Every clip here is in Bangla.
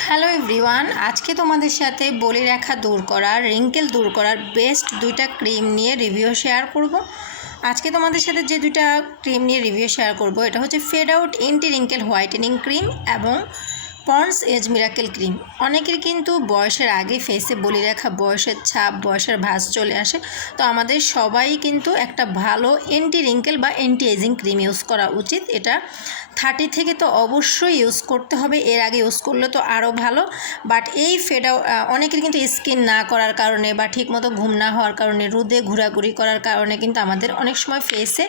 হ্যালো এভরিওয়ান আজকে তোমাদের সাথে বলি রেখা দূর করার রিঙ্কেল দূর করার বেস্ট দুইটা ক্রিম নিয়ে রিভিউ শেয়ার করব। আজকে তোমাদের সাথে যে দুইটা ক্রিম নিয়ে রিভিউ শেয়ার করব, এটা হচ্ছে fade out anti wrinkle whitening cream এবং পন্স এজ মিরাকেল ক্রিম অনেকের কিন্তু বয়সের আগে ফেসে বলি রেখা, বয়সের ছাপ, বয়সের ভাস চলে আসে। তো আমাদের সবাই কিন্তু একটা ভালো এন্টি রিঙ্কেল বা এন্টি এজিং ক্রিম ইউজ করা উচিত। এটা থার্টি থেকে তো অবশ্যই ইউজ করতে হবে। এর আগে ইউজ করলে তো আরও ভালো। বাট এই ফেড অনেকের কিন্তু স্কিন না করার কারণে বা ঠিকমতো ঘুম না হওয়ার কারণে, রোদে ঘোরাঘুরি করার কারণে কিন্তু আমাদের অনেক সময় ফেসে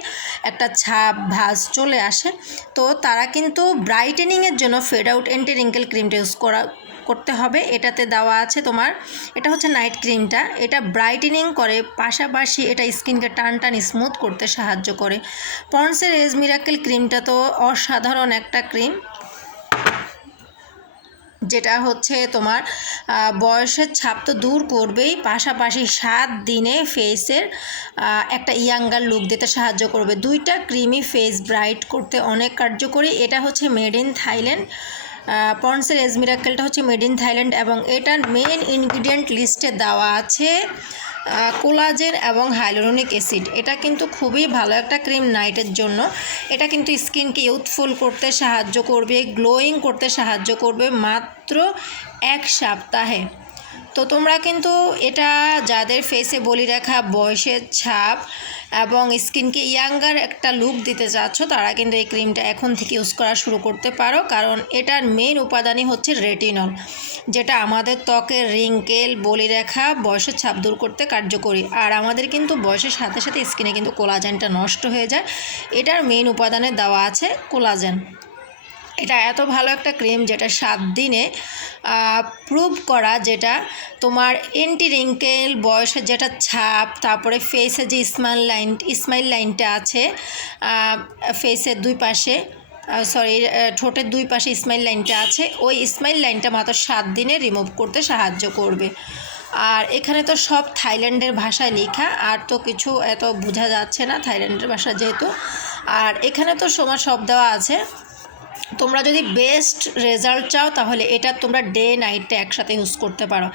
একটা ছাপ, ভাজ চলে আসে। তো তারা কিন্তু ব্রাইটেনিংয়ের জন্য ফেড আউট অ্যান্টি রিঙ্কেল ক্রিমটা ইউজ করা করতে হবে। এটাতে দেওয়া আছে তোমার, এটা হচ্ছে নাইট ক্রিমটা এটা ব্রাইটেনিং করে, পাশাপাশি এটা স্কিনকে টান টান স্মুথ করতে সাহায্য করে। পন্সের এজ মিরাকেল ক্রিমটা তো অসাধারণ একটা ক্রিম যেটা হচ্ছে তোমার বয়সের ছাপ তো দূর করবেই, পাশাপাশি সাত দিনে ফেসের একটা ইয়াঙ্গার লুক দিতে সাহায্য করবে। দুইটা ক্রিমি ফেস ব্রাইট করতে অনেক কার্যকরী। এটা হচ্ছে মেড ইন থাইল্যান্ড পন্সের এজমিরাকেলটা হচ্ছে মেড ইন থাইল্যান্ড এবং এটার মেন ইনগ্রিডিয়েন্ট লিস্টে দেওয়া আছে কোলাজেন এবং হাইলোরোনিক অ্যাসিড। এটা কিন্তু খুবই ভালো একটা ক্রিম নাইটের জন্য। এটা কিন্তু স্কিনকে ইউথফুল করতে সাহায্য করবে গ্লোয়িং করতে সাহায্য করবে মাত্র এক সপ্তাহে। তো তোমরা কিন্তু এটা যাদের ফেসে বলি রাখা, বয়সের ছাপ এবং স্কিনকে ইয়াঙ্গার একটা লুক দিতে চাচ্ছ, তারা কিন্তু এই ক্রিমটা এখন থেকে ইউজ করা শুরু করতে পারো। কারণ এটার মেন উপাদানই হচ্ছে রেটিনল যেটা আমাদের ত্বকের রিঙ্কেল বলি রেখা, বয়সের ছাপ দূর করতে কার্যকরী। আর আমাদের কিন্তু বয়সের সাথে সাথে স্কিনে কিন্তু কোলাজেনটা নষ্ট হয়ে যায়। এটার মেন উপাদানে দেওয়া আছে কোলাজেন এটা এত ভালো একটা ক্রিম যেটা সাত দিনে প্রুভ করা যেটা তোমার এন্টি রিঙ্কেল বয়সের যেটা ছাপ, তারপরে ফেসে যে স্মাইল লাইন স্মাইল লাইনটা আছে ফেসের দুই পাশে সরি ঠোঁটের দুই পাশে স্মাইল লাইনটা আছে, ওই স্মাইল লাইনটা মাত্র সাত দিনে রিমুভ করতে সাহায্য করবে। আর এখানে তো সব থাইল্যান্ডের ভাষায় লেখা, আর তো কিছু এত বোঝা যাচ্ছে না থাইল্যান্ডের ভাষা যেহেতু। আর এখানে তো সময় সব দেওয়া আছে। তোমরা যদি বেস্ট রেজাল্ট চাও, তাহলে এটা তোমরা ডে নাইটটা একসাথে ইউজ করতে পারো।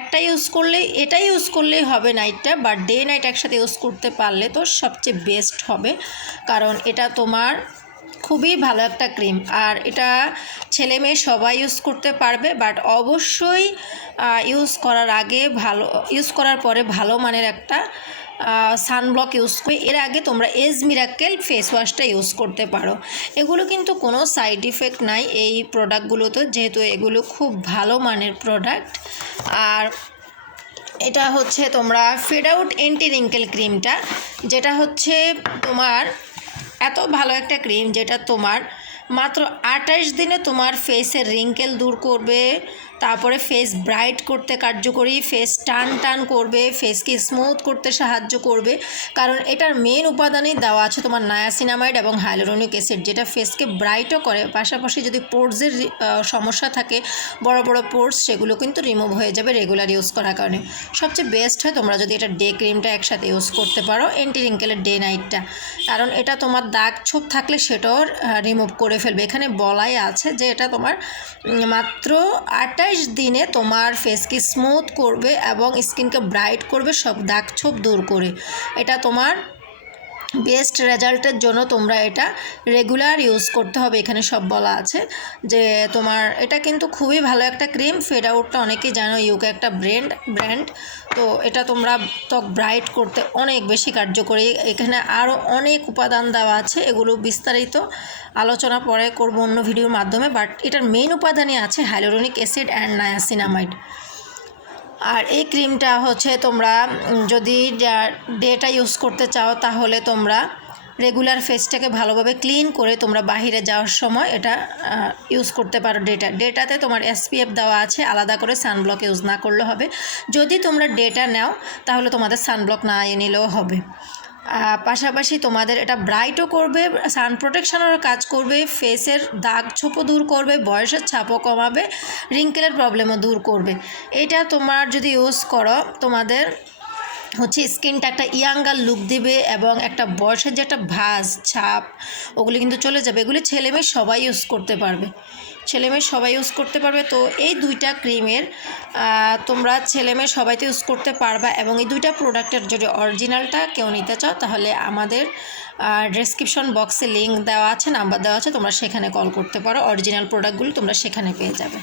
একটা ইউজ করলেই এটাই ইউজ করলেই হবে নাইটটা বা ডে নাইট একসাথে ইউজ করতে পারলে তো সবচেয়ে বেস্ট হবে। কারণ এটা তোমার খুবই ভালো একটা ক্রিম। আর এটা ছেলে মেয়ে সবাই ইউজ করতে পারবে বাট অবশ্যই ইউজ করার আগে ভালো ইউজ করার পরে ভালো মানের একটা সানব্লক ইউজ করে এর আগে তোমরা এজ মিরাকেল ফেস ওয়াশটা ইউজ করতে পারো। এগুলো কিন্তু কোনো সাইড ইফেক্ট নাই এই প্রোডাক্টগুলোতে যেহেতু এগুলো খুব ভালো মানের প্রোডাক্ট আর এটা হচ্ছে তোমরা ফেড আউট এন্টি রিঙ্কেল ক্রিমটা যেটা হচ্ছে তোমার এত ভালো একটা ক্রিম যেটা তোমার মাত্র আঠাশ দিনে তোমার ফেসের রিঙ্কেল দূর করবে। তারপরে ফেস ব্রাইট করতে কার্যকরী ফেস টান টান করবে ফেসকে স্মুথ করতে সাহায্য করবে। কারণ এটার মেন উপাদানেই দেওয়া আছে তোমার নায়াসিনামাইড এবং হাইলোরনিক অ্যাসিড যেটা ফেসকে ব্রাইটও করে। পাশাপাশি যদি পোর্সের সমস্যা থাকে, বড় বড় পোর্স সেগুলো কিন্তু রিমুভ হয়ে যাবে রেগুলার ইউজ করার কারণে। সবচেয়ে বেস্ট হয় তোমরা যদি এটা ডে ক্রিমটা একসাথে ইউজ করতে পারো এন্টি রিঙ্কেলের ডে নাইটটা কারণ এটা তোমার দাগ ছোপ থাকলে সেটাও রিমুভ করে ফেলবে। এখানে বলাই আছে যে এটা তোমার মাত্র আটাইশ দিনে তোমার ফেসকে স্মুথ করবে এবং স্কিনকে ব্রাইট করবে, সব দাগ ছোপ দূর করে। এটা তোমার বেস্ট রেজাল্টের জন্য তোমরা এটা রেগুলার ইউজ করতে হবে, এখানে সব বলা আছে। যে তোমার এটা কিন্তু খুবই ভালো একটা ক্রিম ফেড আউটটা অনেকেই জানো ইউকে একটা ব্র্যান্ড ব্র্যান্ড তো এটা তোমরা ত্বক ব্রাইট করতে অনেক বেশি কার্যকরী। এখানে আরও অনেক উপাদান দেওয়া আছে, এগুলো বিস্তারিত আলোচনা পরে করব অন্য ভিডিওর মাধ্যমে। বাট এটার মেইন উপাদানই আছে হাইলোরনিক অ্যাসিড অ্যান্ড নায়াসিনামাইড আর এই ক্রিমটা হচ্ছে তোমরা যদি ডেটা ইউজ করতে চাও তাহলে তোমরা রেগুলার ফেসটাকে ভালোভাবে ক্লিন করে তোমরা বাহিরে যাওয়ার সময় এটা ইউজ করতে পারো ডেটা। ডেটাতে তোমার এসপিএফ দেওয়া আছে, আলাদা করে সানব্লক ইউজ না করলে হবে। যদি তোমরা ডেটা নাও তাহলে তোমাদের সানব্লক না নিলেও হবে। পাশাপাশি তোমাদের এটা ব্রাইটও করবে সান প্রোটেকশনেরও কাজ করবে ফেসের দাগ ছোপও দূর করবে, বয়সের ছাপও কমাবে রিঙ্কেলের প্রবলেমও দূর করবে। এটা তোমার যদি ইউজ করো, তোমাদের হচ্ছে স্কিনটা একটা ইয়াঙ্গার লুক দিবে এবং একটা বয়সের যে একটা ভাঁজ, ছাপ, ওগুলি কিন্তু চলে যাবে। এগুলি ছেলেমেয়ে সবাই ইউজ করতে পারবে। ছেলে মেয়ে সবাই ইউজ করতে পারবে। তো এই দুইটা ক্রিমের তোমরা ছেলে মেয়ে সবাইতে ইউজ করতে পারবা এবং এই দুইটা প্রোডাক্টের যদি অরিজিনালটা কেউ নিতে চাও, তাহলে আমাদের ডেসক্রিপশন বক্সে লিঙ্ক দেওয়া আছে নাম্বার দেওয়া আছে, তোমরা সেখানে কল করতে পারো। অরিজিনাল প্রোডাক্টগুলো তোমরা সেখানে পেয়ে যাবে।